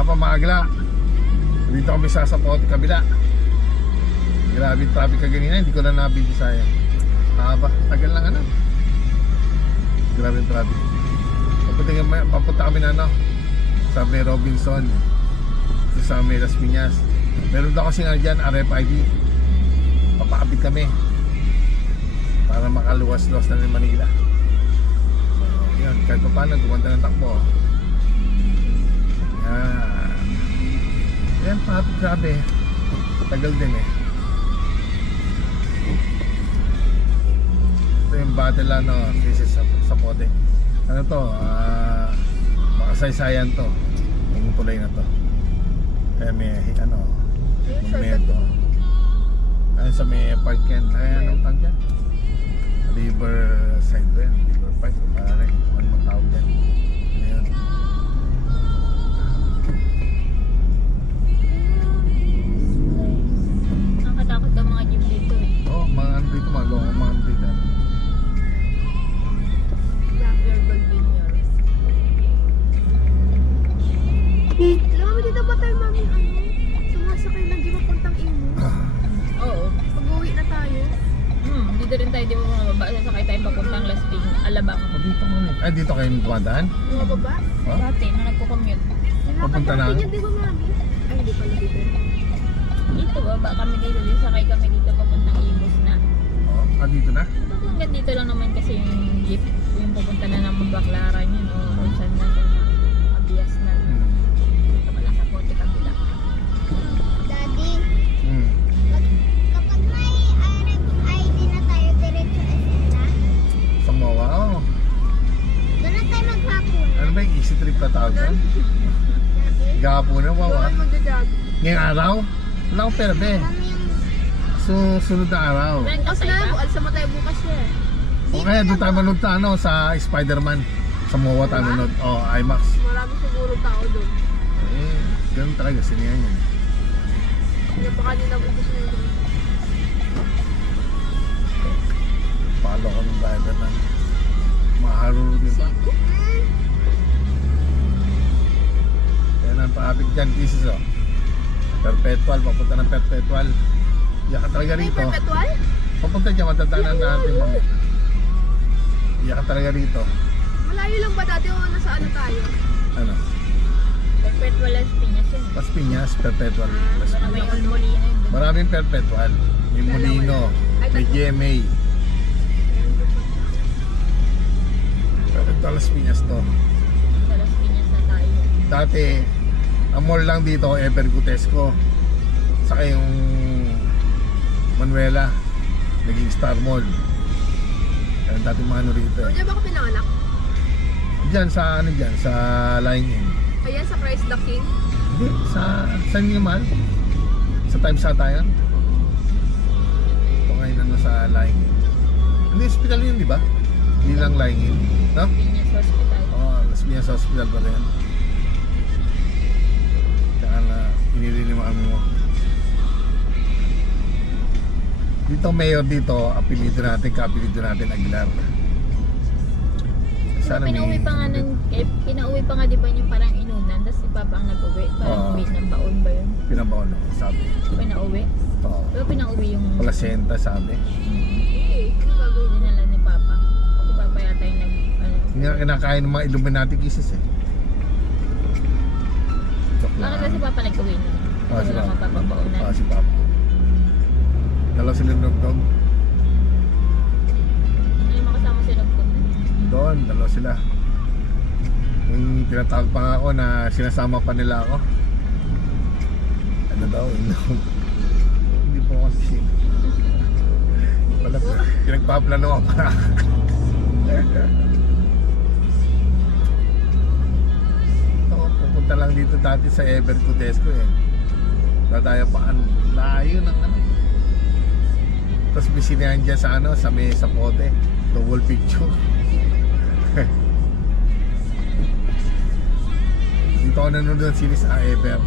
pa maagla. Dito kami sa Sapote kabila. Grabe yung traffic kaganina, hindi ko na nabidyo sayang. Haba, tagal lang ano. Grabe yung traffic. Papunta kami na ano, sa May Robinson, sa May Las Piñas. Meron daw kasi nga dyan RFID. Papakabit kami para makaluwas-luwas na rin Manila. So yun, kahit pa paano gumanda ng takbo. Yan, traffic, grabe. Tagal din eh. Ito yung battle ano, cases sa Sapote. Ano to, makasaysayan to, yung tulay na to. Kaya may ano, monumento. Ayun sa may park yan. Ay, anong tag yan? River side ba yan? River park, pare. Ano mang tawag yan? Ayun. Nakatakot ka mga jeep dito eh. Oo, mga ano dito, mga loko, mga ano dito. Backyard Gold Vineyard. Alam mo dito ba tayo mami sumasakay ng jeep papuntang Imo? Oo. Pag-uwi na tayo. Dito rin tayo, di ba mga baba? Sasakay tayo papuntang Las Piñas, Alabang. Dito mami. Ay, dito kayo dumadaan? Mga baba? Ha? Dati, nung nagko-commute. Papunta na. Yan, di ba mami? Ay, hindi pala dito. Dito, baba kami dito. Sakay kami dito papuntang Imus na. Oo, dito na? Hanggang dito lang naman kasi yung jeep. Yung papunta na ng Baclaran yun. O kung saan na. Abias na. Dito pala sa Pote kabila. Daddy, Hmm. kapag may RFID na tayo, diretso SM na. Sa MOA, oo. Doon na tayo maghapon. Ano ba yung easy trip na tawag doon? Gahapon na, wow ah. magdadad. Ngayong araw? Wala akong pera be. Mami yung So, sunod na araw. Saan ka bukas tayo na, pa? alsa mo tayo bukas eh. O kaya doon tayo manood sa ano, sa Spider-Man. Sa MOA tayo manood. O, IMAX. Marami siguro tao doon. Eh, ganun talaga, sinihan yun. Yung pa kanina mo gusto nyo doon. Follow ko ng driver ng maharuro din ba? Kaya nang paabig dyan, pieces o. Perpetual, papunta ng Perpetual. Iyak ka talaga May rito. perpetual? Papunta dyan, matadaanan natin mamaya. Iyak ka talaga rito. Malayo lang ba dati o nasa ano tayo? Ano? Perpetual Las Piñas yun. Las Piñas, Perpetual. Las Iba naman Piñas. yung Molino yun. Maraming Perpetual. May Molino, may GMA. Perpetual Las Piñas to. Sa Las Piñas na tayo. Dati, ang mall lang dito, Evergutesco. Saka yung Manuela, naging Star Mall. Kaya dati mga ano rito So, eh. diyan ba ako pinanganak? Diyan sa ano dyan, sa Line In. Ayan sa Christ the King. Hindi, saan nyo man? Sa Times sa tayo? Ito ngayon ano sa Line In. Hindi, hospital yun, di ba? Hindi lang Line In. No? Piñas Hospital. Oo, Las Piñas Hospital pa rin. Kaya na, inililimaan mo. Dito mayor dito, apelido natin, kaapelido natin Aguilar. Sana Pinauwi pa nga pinauwi pa nga di ba yung parang inunan, tapos si Papa ang nag-uwi. Parang uwi ng baon ba yun? pinabaon ako, sabi. Pinauwi? Oo. Diba pinauwi yung Placenta, sabi. Eh, ano gagawin? dinala ni Papa? Si Papa yata yung Hindi na kinakain ng mga Illuminati kisses eh. Joke lang. Bakit ba si Papa nag-uwi nun? Ah, si Wala Papa. mapapabaunan. Si Papa. Dalaw sila ng dog. Ano yung makasama si Nagpun? Doon, dalaw sila. Yung tinatawag pa nga ako na sinasama pa nila ako. Ano daw, hindi po kasi sino. Wala, pinagpaplano ako pa. Ito, pupunta lang dito dati sa Evergutesco eh. Dadaya pa ang layo ng ano. Tapos bisinahan dyan sa ano, sa may Sapote. Double picture. Dito ako nanonood ng sini sa Ever.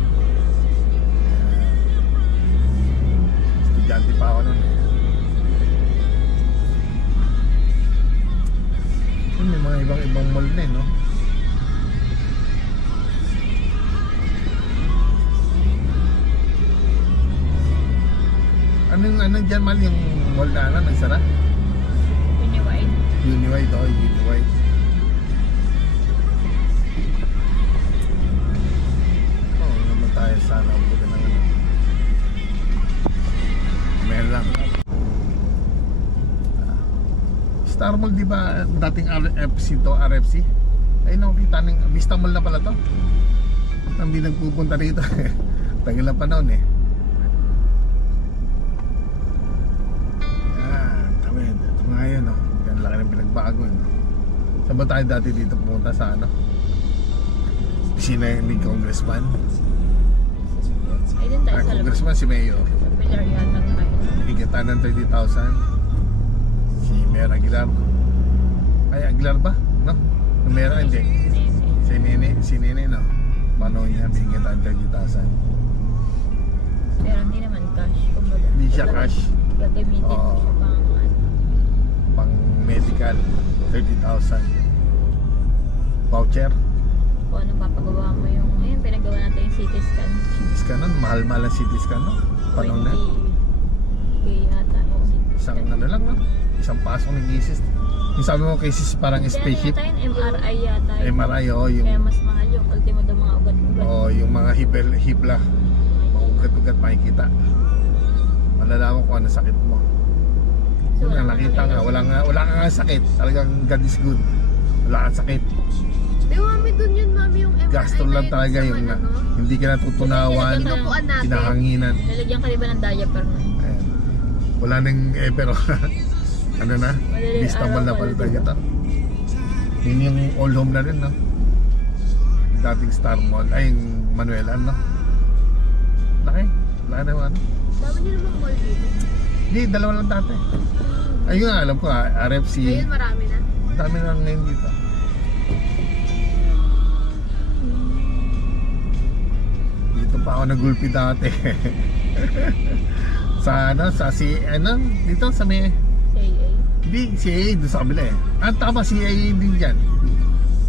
Estudyante pa ako nun eh. May mga ibang mall na eh, no? Ano dyan mal yung mall na nagsara? Uniwide. Uniwide, oh, Uniwide. Oh, naman tayo sana ubutin ng ano. Meron lang. Star Mall, di ba dating RFC to, RFC? Ay, nakita ng Vista Mall na pala to. Hindi nagpupunta rito. Tagal na panahon eh. Yan, ito nga yun, no? Yan laki ng pinagbago, no? Saan ba tayo dati dito pumunta sa ano? Opisina ni Congressman. Ay, din tayo sa labas. Congressman si Mayor. Sa Pilar yata tayo. Nakikita ng 30,000. Si Mayor Aguilar. Ay, Aguilar ba? No? Mayor, hindi. Si Nene, no? Paano niya binigyan ng 30,000? Pero hindi naman cash. Kumbaga. Hindi siya cash. Gagamitin mo Oo. siya pang ano. Pang medical, 30,000. Voucher. Kung ano papagawa mo yung, ayun, pinagawa natin yung CT scan. CT scan nun, mahal-mahal ang CT scan, no? Panong na. 20K yata yung CT Isang scan. ano lang, no? Isang pasok ng thesis. Yung sabi mo cases parang spaceship. Yan yata yung MRI yata. Yun. MRI, oh, Kaya yung, mas mahal yung ultimo daw mga ugat-ugat. oh, yung mga hibla. Maugat-ugat makikita. Malalaman kung ano sakit mo. So, Yun nga, ano nakita nga, naman wala ka nga sakit. Talagang God is good. Wala kang sakit. Di mami, dun yun mami yung MRI Gaston lang na talaga sa yung ano, hindi ka natutunawan, Tinutuan natin. kinahanginan. Lalagyan ka diba ng diaper nun? Ayan. Wala nang pero ano na? Madaling Vista Mall na araw pala pala, diba? ito. Yun yung old home na rin, no? Yung dating Star Mall, ay yung Manuelan, no? Laki, laki na ano. Dami niyo namang mall dito. Hindi, dalawa lang dati. Ayun nga, alam ko RFC. Ngayon marami na. Dami na lang ngayon dito. Dito pa ako nagulpi dati. Sa dito sa may, CA. hindi, CA doon sa kabila eh. Tama, CA din dyan.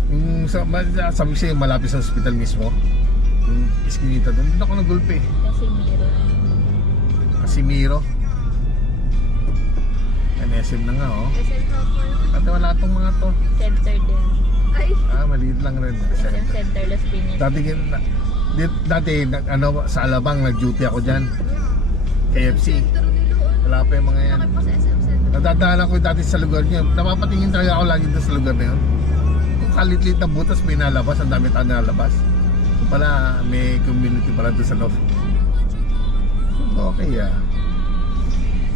Yung sabi ko sa'yo, malapit sa hospital mismo. Yung iskinita doon ako nagulpi. Kasi Miro. Casimiro. NSM na nga, oh. SM Hopper. At wala itong mga to. Center din. Ay, Maliit lang rin. SM Center Las Piñas. Dati sa Alabang nag-duty ako dyan. KFC. center nila. Wala pa yung mga yan. Laki pa sa SM Center. Nadadaanan ko dati sa lugar niyo. Napapatingin talaga ako lagi doon sa lugar na yun. Kung kalit-lit na butas may nalabas, ang dami tayo nalabas. Kung pala may community pala doon sa loob. Okay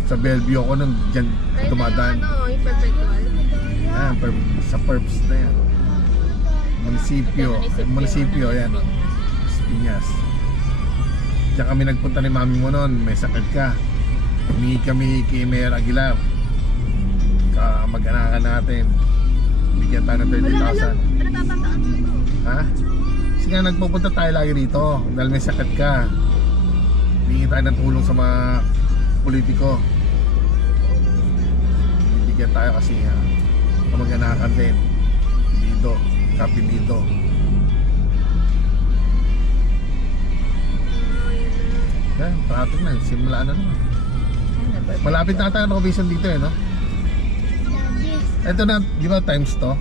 Sa Bellevue ako nung dyan Kahit dumadaan. na yung perpetual. Sa Perps na yan. Munisipyo yan. Las Piñas. Diyan kami nagpunta ni mami mo noon, may sakit ka. Humingi kami kay Mayor Aguilar. Mag-anakan natin. Bigyan tayo ng 30,000. Natatandaan mo to. Ha? Kasi nga nagpupunta tayo lagi rito dahil may sakit ka. Humingi tayo ng tulong sa mga politiko. Bibigyan tayo kasi mag-anakan din. Lido, Kapilido. Yan, traffic na. Simula na naman. Malapit na tayo ang Robinson dito no? Ito na, di ba times to?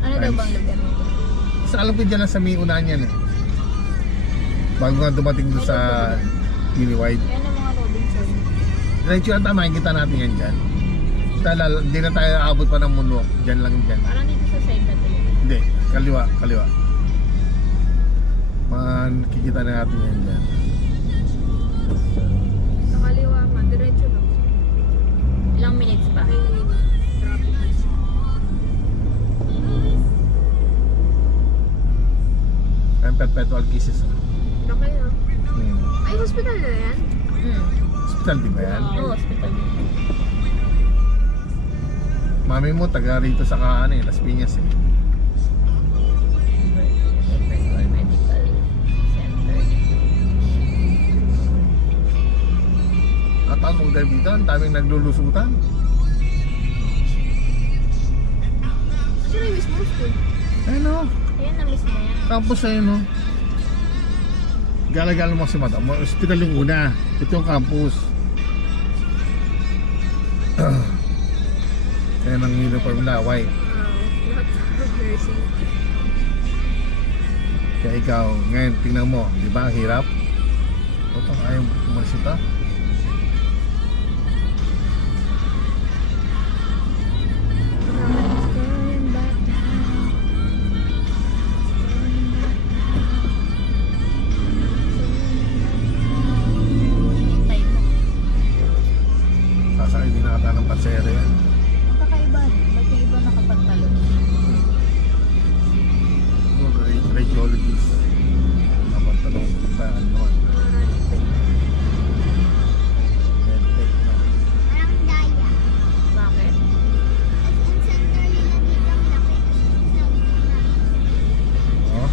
Ano daw bang lugar mo? Sa alam ko dyan lang sa may unahan yan bago nga dumating doon sa Uniwide. Yan ang mga Robinson. Diretso yata makikita natin yan dyan. Hindi na tayo aabot pa ng moonwalk. Dyan lang dyan. Parang dito sa side na to yun. Hindi, kaliwa. Makikita na natin yan dyan. Sa kaliwa nga, diretso lang. Ilang minutes pa? Ay, traffic. Ang perpetual kisses. Laki na. Hmm. Ay, hospital na yan? Hospital di ba yan? Oo, hospital. Mami mo taga rito sa Las Piñas Perpetual Medical Center. At ang mong drive dito, ang daming naglulusutan. Kasi na yung mismo school. Ayun o, Ayan na mismo yan. campus ayun o. Gala-gala mo si madam. Hospital yung una. Ito yung campus. Yan ang uniform nila, white. Lahat ng nursing. Kaya ikaw, ngayon tingnan mo, di ba ang hirap? Ito, ayaw umalis ito. Hintay mo. Sasakay din nakata ng pansere yan. Kakaiba. Ba't yung iba nakapagtalon? Radiologist. Napantalong pa, ano. Medtech na. Parang daya. Bakit? SM Center yun ang dito ang laki. Oh,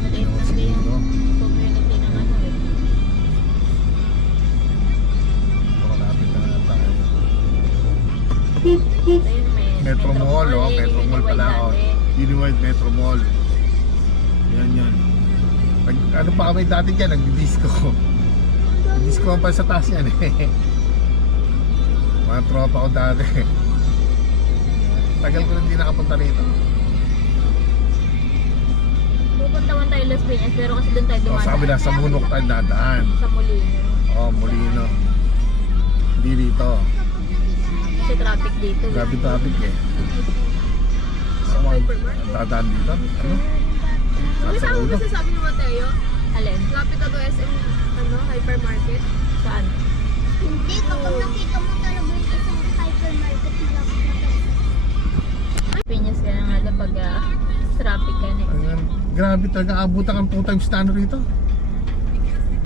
Maliit lang din yung community ng ano eh. malapit na nga tayo. Ito yung may Metro Mall, oh. eh, Metro Mall pala, oh. dati. Uniwide Metro Mall. Yan yan. Ano pa kami dati dyan, nag-disco. Nag-disco pa sa taas yan eh. Mga tropa ko dati. Tagal ko na hindi nakapunta rito. Pupunta man tayo Las Piñas pero kasi doon tayo O, dumadaan. sa kabila, sa Munok tayo dadaan. Sa Molino. Oh, Molino. Hindi rito. Kasi traffic dito. Grabe traffic eh. So, dadaan dito. Ano? May Nasa tama ulo. ba sasabi ni Mateo? Alin? Lapit na to SM, hypermarket. Saan? Hindi, kapag nakita mo talaga yung isang hypermarket na lapit na to. Piñas ka na nga lang pag traffic ka na. Ayun, grabe talaga, abutan ang 2 times na ano rito.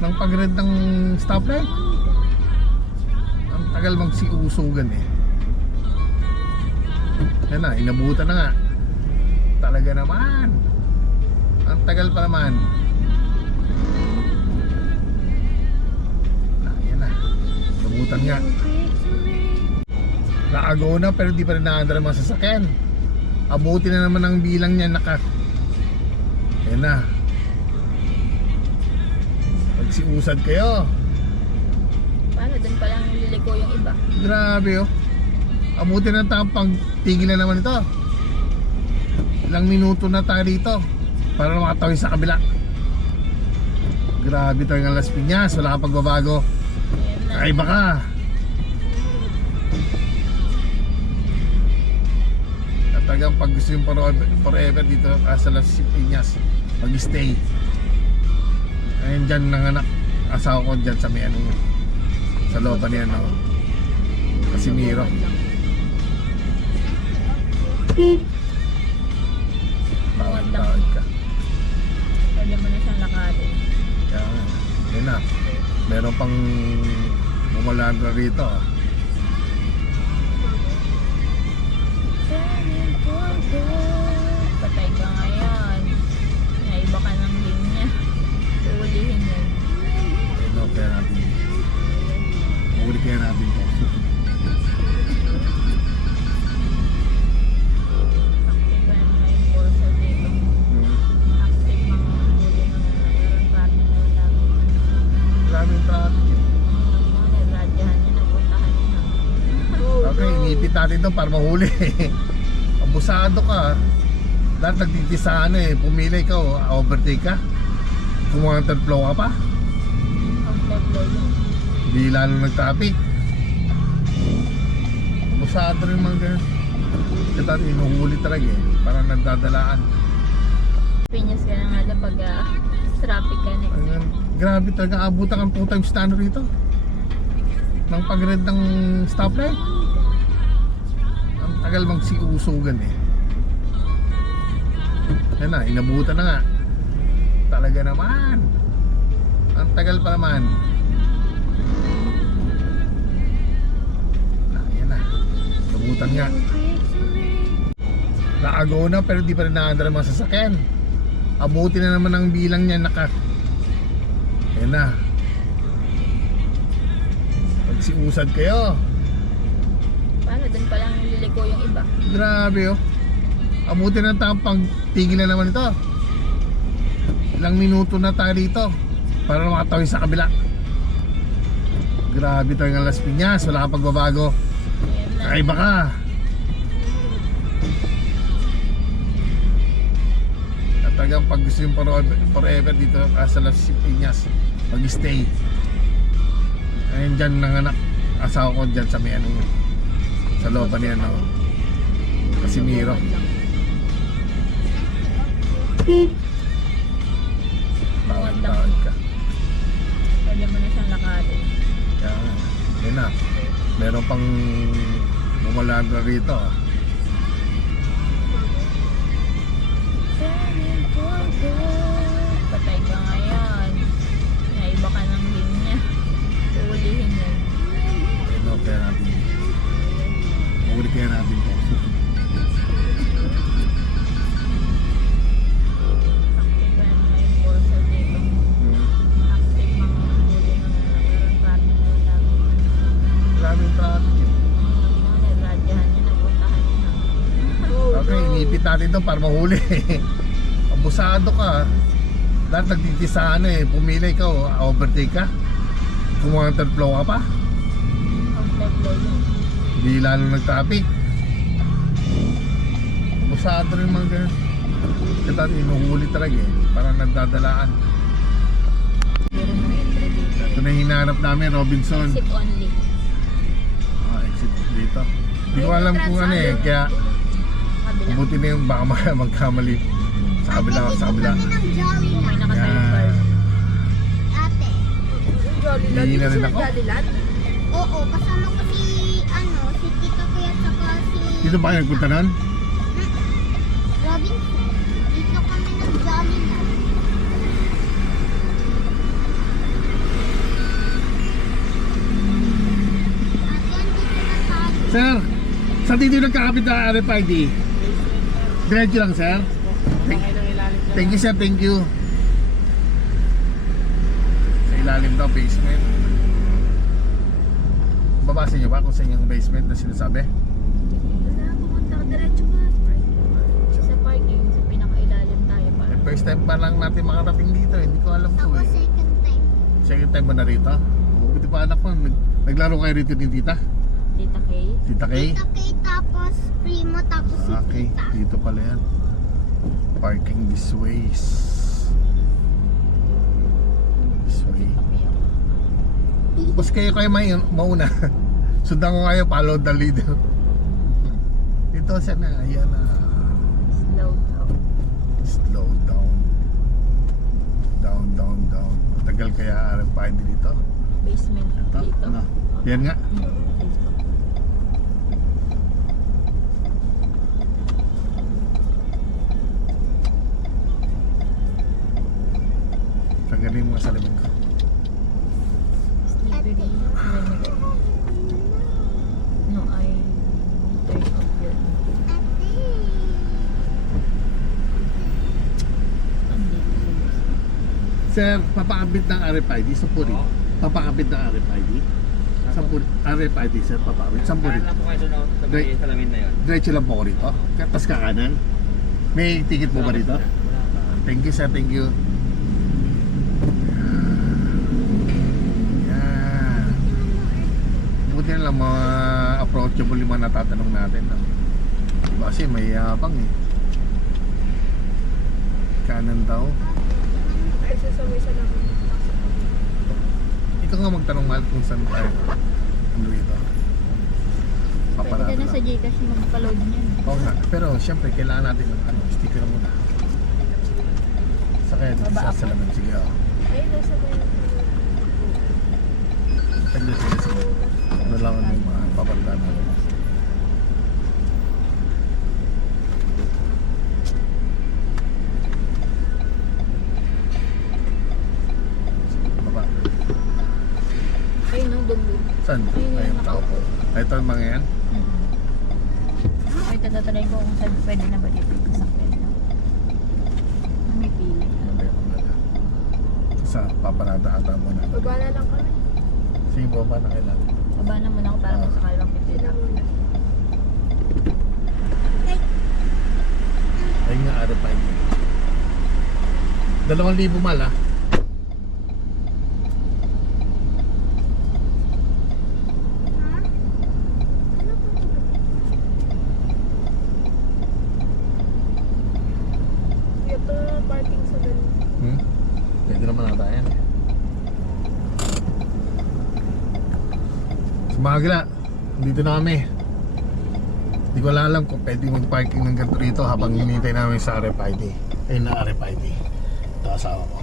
Nang pag-red ng stoplight. Ang tagal magsiusugan eh. Yan na, inabutan na nga. Talaga naman. Ang tagal pa naman. Yan na, inabutan nga. Naagaw na pero di pa rin naandar ang mga sasakyan. Abuti na naman ang bilang niya naka. Yan na. Pagsiusad kayo. Paano? Doon pa lang liliko yung iba. Grabe oh. Abuti na tampang tigil na naman ito. Ilang minuto na tayo dito para makatawid sa kabila. Grabe talaga Las Piñas. Wala kang pagbabago. Ayan na. Ay baka. Talagang pag gusto yung forever dito sa Las Piñas, mag-stay. Ayun dyan nanganak asawa ko dyan sa may ano, sa looban niya no, Casimiro. Tawad ka. Pwede mo na siyang lakarin. Kaya nga, yun na. Meron pang mumalandra rito ah. Patay ka ngayon. Naiba ka ng linya. Uulihin yun. Ano kaya natin? Uli kaya natin to. Active pa naman na yung portal dito. Active mga huli ng meron traffic na lang. Maraming traffic eh. Mga nagradyahan niya, napuntahan niya. Okay, inipit natin to para mahuli. Abusado ka. Lahat nagtitisa ano eh. Pumili ka o overtake ka. Kung third flow ka pa. Ang flow yun. Hindi lalo nag-traffic. Abusado rin mga ganyan. Kaya tayo inuhuli talaga eh. Parang nagdadalaan. Piñas ka na nga lang pag traffic ka na. Ayun, grabe talaga, abutan ang 2 times na ano rito. Nang pag-red ng stoplight. Ang tagal magsiusugan eh. Yan na, inabutan na nga. Talaga naman. Ang tagal pa naman. Yan na, inabutan nga. Naagaw na pero di pa rin naandar ang mga sasakyan. Abuti na naman ang bilang niya naka. Yan na. Pagsiusad kayo. Paano? Doon pa lang liliko yung iba. Grabe oh. Abuti na tampang tigil na naman ito. Ilang minuto na tayo dito para makatawid sa kabila. Grabe talaga Las Piñas. Wala kang pagbabago. Kakaiba ka. Talagang pag gusto yung forever dito sa Las Piñas, mag-stay. Ayun dyan nanganak asawa ko dyan sa may ano, sa looban niya, no? Casimiro. Tawad ka. Pwede mo na siyang lakarin. Kaya nga, yun na. Meron pang bumaladra rito. Patay ka ngayon. Naiba ka ng linya. Uulihin yan. Ano kaya natin? Uli kaya natin po. Active ka na mga enforcer dito. Active mga huli ng meron traffic na namin. Maraming traffic. Radyahan niya, napuntahan niya. Okay, inipit natin ito para mahuli. Abusado ka. Lahat nagtitisa ano eh. Pumili ka o overtake ka. Kumantar flow ka pa. Outlet yun. Hindi lalo nag-traffic. Abusado rin mga ganyan. Kaya tayo inuhuli talaga eh. Parang nagdadalaan. Meron ng entry dito. Ito na yung hinahanap namin, Robinson. Exit only. Exit dito. Hindi ko alam kung ano eh. Kaya Kabila. mabuti na yung baka magkamali. Sa kabila, sa kabila. Kami ng Jolly May Land. nakasalubay. Yan. Ate. Hindi na rin ako. Oo, kasama ko si, si Tito Kuya at saka si Dito ba kayo nagpunta nun? Robinson. Dito kami ng Jolly Land. Ate, andito na tayo. Sir, sa dito yung nagkakapit na RFID? Diretso lang, sir. Thank you, sir. Thank you. Sa ilalim daw, basement. Babasa niyo ba kung saan yung basement na sinasabi? Wala, pumunta ka diretso ba? Sa parking, sa pinakailalim tayo pa. First time pa lang natin makarating dito. Hindi ko alam Ako po eh. second time. Second time ba na rito? Buti pa anak ko. Naglaro kayo rito din tita? Tita Kay. Tita Kay? Tita Kay, tapos Primo, tapos si Okay, Tita. dito pala yan. Parking this ways. This way. Bus kayo mauna. Sundan ko kayo, follow the leader. Dito siya na, ayan na. Slow down. Slow down. Down, down, down. Tagal kaya RFID dito. Basement Ito, dito. ano? Yan nga. Tagaling mo sa limang ko. Slippery. Limited. No, I turn off your Sir, papakabit ng RFID sa puri. Papakabit ng RFID. Sa puri. RFID, sir, papakabit. Sa puri. Kaya na po kayo doon sa may salamin na yun. Diretso lang po ako rito. Tapos kakanan. May ticket mo ba rito? Thank you, sir. Thank you. Yan. Buti na lang mga approachable yung mga natatanong natin. No? Diba kasi may yabang eh. Kanan daw. Ay, sasaway sa lang. Ikaw nga magtanong mahal kung saan tayo. Ano rito? Pwede Paparado ka na sa lang. Gcash magpa-load niyan. Oo nga. Pero syempre kailangan natin ng sticker muna. Sa kaya dito Baba sa ako. salamin. Sige ako. Ay, nasa ba yun? Sige. Ano lang ang mga paparada natin. Baba. Ay, nung dugo. Saan? Ayun, Ayun, nakaupo. Ay, ito ang mga yan. Ay, tatatry ko kung saan pwede na ba dito yung kasakyan na. May pili. Ano ba yung mga sa paparada ata muna. Babala lang kami. Sige, baba na kailangan. Baba na muna ako para kung sakali lang pipila. Ayun nga, RFID. 2,000 mal ah. Ha? Ano po? Pwede naman nata yan eh. Sa mga gila, dito na kami. Hindi ko alam kung pwede mag-parking ng ganito rito habang hinihintay namin sa RFID. Ayun na RFID. Ito asawa ko.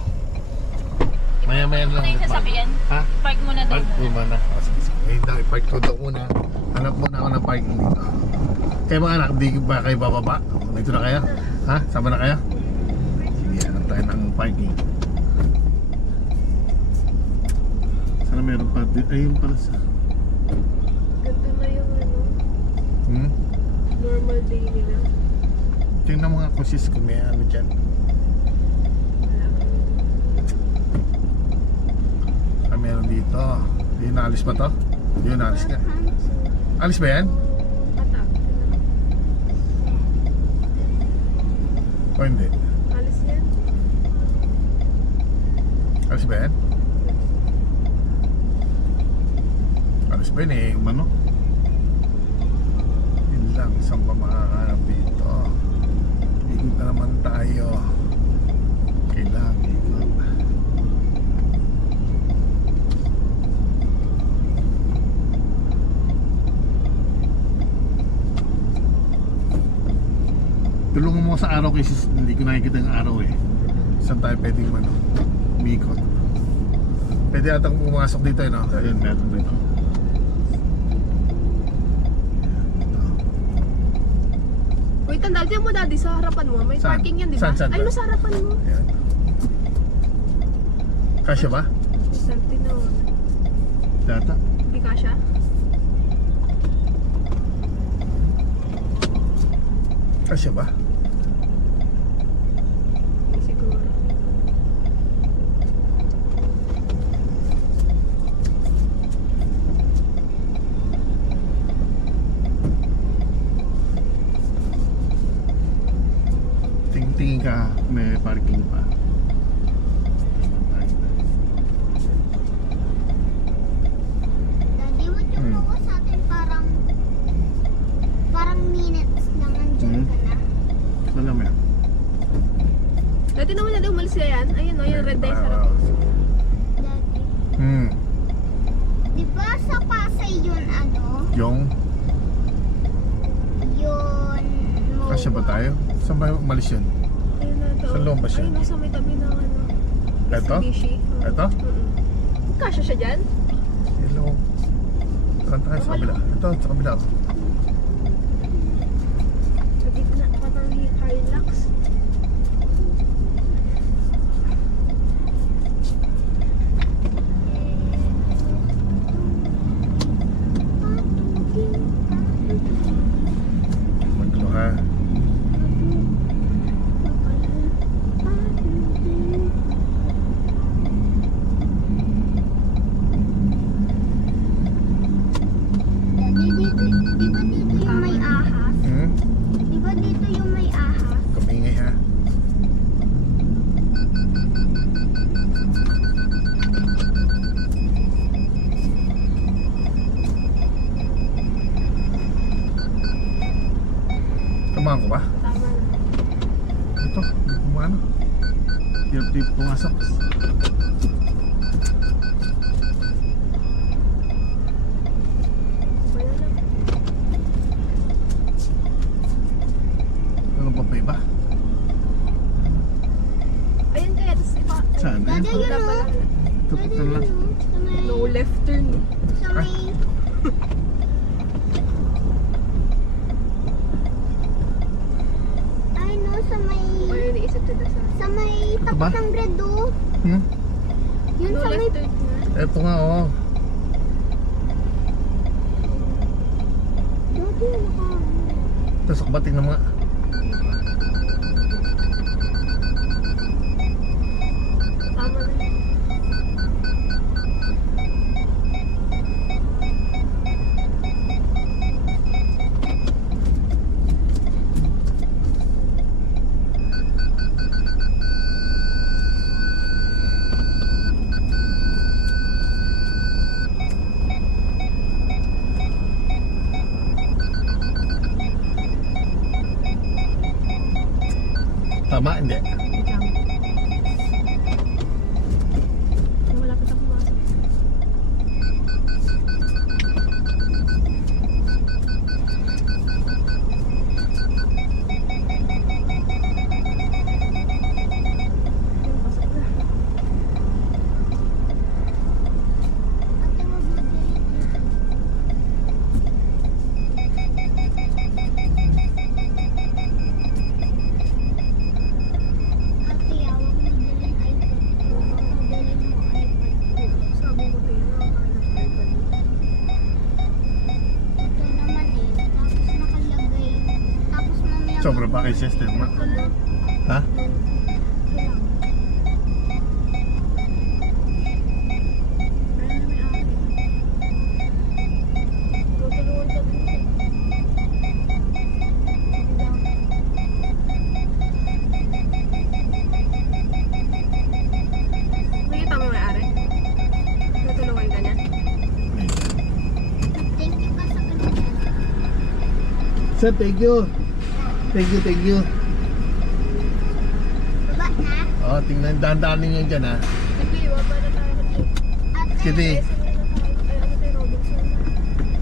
Maya-maya na lang. Ano yung sasakyan? Ha? Park mo na daw. Park mo muna. Ayun lang, i-park ko daw muna. Hanap muna ako ng parking dito. Kaya mga anak, di ba kayo bababa? Dito na kaya? Ha? Sama na kaya? Sige, hanap tayo ng parking. Sana meron pa. Ayun pala sa... Ganito na yung Hmm? normal day nila. Tingnan mo nga kung sis kung may ano dyan. Ah, meron dito. Yun, naalis ba to? Yun, naalis ka. Alis ba yan? Patak. O hindi? Alis yan. Alis ba yan? Alis ba yun eh? Umano? Yun lang, isang pa makakahanap dito. Ikot na naman tayo. Kailangan ikot. Tulungan mo sa araw kasi hindi ko nakikita yung araw eh. Saan tayo pwedeng umikot? Pwede atang pumasok dito no? Ayun, meron dito. Wait, tanda, tignan mo daddy sa harapan mo. May Saan? parking yan, di ba? Saan? Ayun, sa harapan mo. Ayan. Kasya ba? Saan tinawag? Data? Hindi kasha? Kasya ba? Hindi siguro. Tingin ka may parking pa. Daddy, would you know sa atin parang minutes lang andyan ka na. Alam mo yan? Dati naman daddy, umalis ka yan. Ayun o, yung red day sa harapan. Daddy. Di ba sa Pasay yun Yung, yun kasya ba tayo? Saan ba umalis yun? Ayun na ito. Sa loob ba siya? Ayun, nasa may tabi ng Ito? Mitsubishi. Ito? Kasha siya dyan? Hello. Saan tayo sa kabila? Ito, sa kabila. Sa gitna, parang Hilux. Maglo ha. Daddy, di ba dito yung may ahas? Di ba dito yung may ahas? Kamingay ha. Tamahan ko ba? Tama na. Ito, hindi ko maano. Hindi pumasok. Wala na. Ano pa ba iba? Ayun kaya, tapos ipa... Saan? Daddy, Ayun. yun Wala pala. Ito, Daddy, ito lang. yun sa may... No left turn. Sa may... Ay no, sa may... Ayun, naisip sila sa... Sa may Ito ba? tapat ng bread oh. Hmm? Yun No sa may... left turn na. Ito nga oh. Daddy, naka... Ito sa kabating ng mga. Tama na. Tama, hindi. Wait lang. Sobra pa kay sister mo. Ha? Tutulungan ka din. Nakita mo yung may-ari? Tutulungan ka niya? Thank you ka sa kanila. Sir, thank you. Thank you. Baba na. Oh, tingnan, dahan-dahanin nyo dyan ha. Sige, waba na tayo. Ate, Kitty. Ay, ano tayo, Robinson?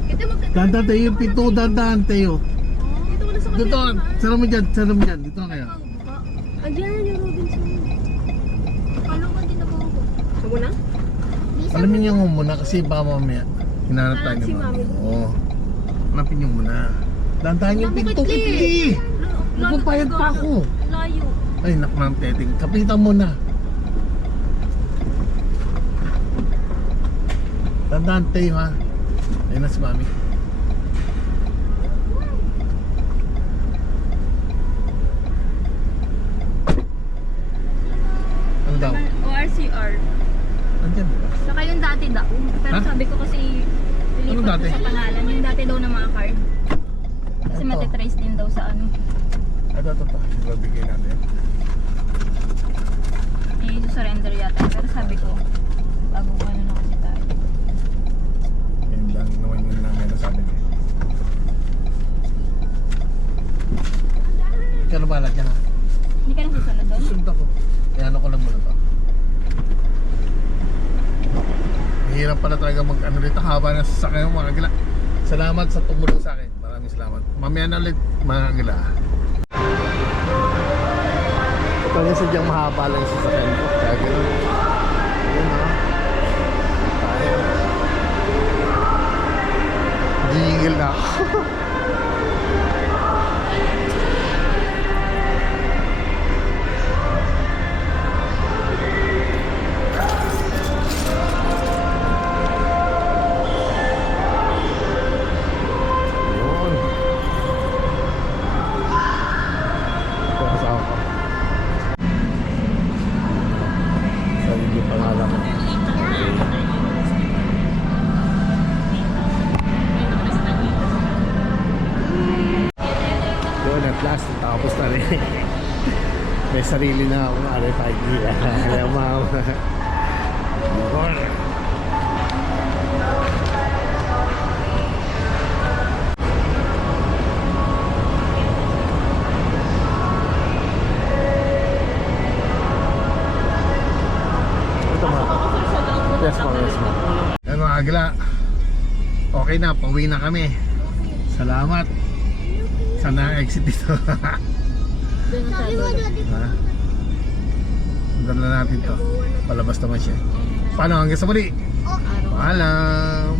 Kita magkatayo. Dahan-dahan tayo yung pinto, dahan-dahan tayo. Dito ko na sa Dito, kanila. sara mo dyan. Dito na kayo. Andiyan yung Robinson. Kalungan din ako. Sabo na? Alamin nyo nga muna kasi baka mamaya hinanap tayo Ah, si ni Mami. Mami. Oo. Hanapin nyo muna. Dahan-dahan yung pinto, Kitty. Magpapayad pa ako. Layo. Ay, nak ma'am, teting. Kapitan mo na. Dahan-dahan tayo ha. Ayun na si Mami. Ano daw? ORCR. Andyan ba? Saka yung dati daw. Pero Ha? sabi ko kasi Anong lilipat dati? ko sa pangalan. Yung dati daw na mga card. Kasi Ito. matitrace din daw sa ano. Ito. Ibabigay natin. I-surrender yata. Pero sabi ko, bago ano na kasi tayo. Yun lang naman yung namin na sabi niya. Kano ba lahat yan ha? Hindi ka na susunod doon? Susunod ako. Kaya ano ko lang muna to. Mahirap pala talaga mag-ano dito. Haba na sasakyan mga agila. Salamat sa tumulong sa akin. Maraming salamat. Mamaya na ulit mga agila. Ito yung sadyang mahaba lang yung sasakyan ko. Kaya gano'n. Ayun ha. Tayo. Jingle na ako. Yun. Ito ang asawa ko. Sarili pangalan ko. Yun, at last, tapos na rin. May sarili na akong RFID. Kaya mama. Yun. Ito ma. Yes ma. Yan mga agla. Okay na, pauwi na kami. Salamat. Sana exit dito. Doon sa Sabi mo, dulo. Daddy, Ha? Dala natin to. Palabas naman siya. Paano hanggang sa muli? Araw. Paalam.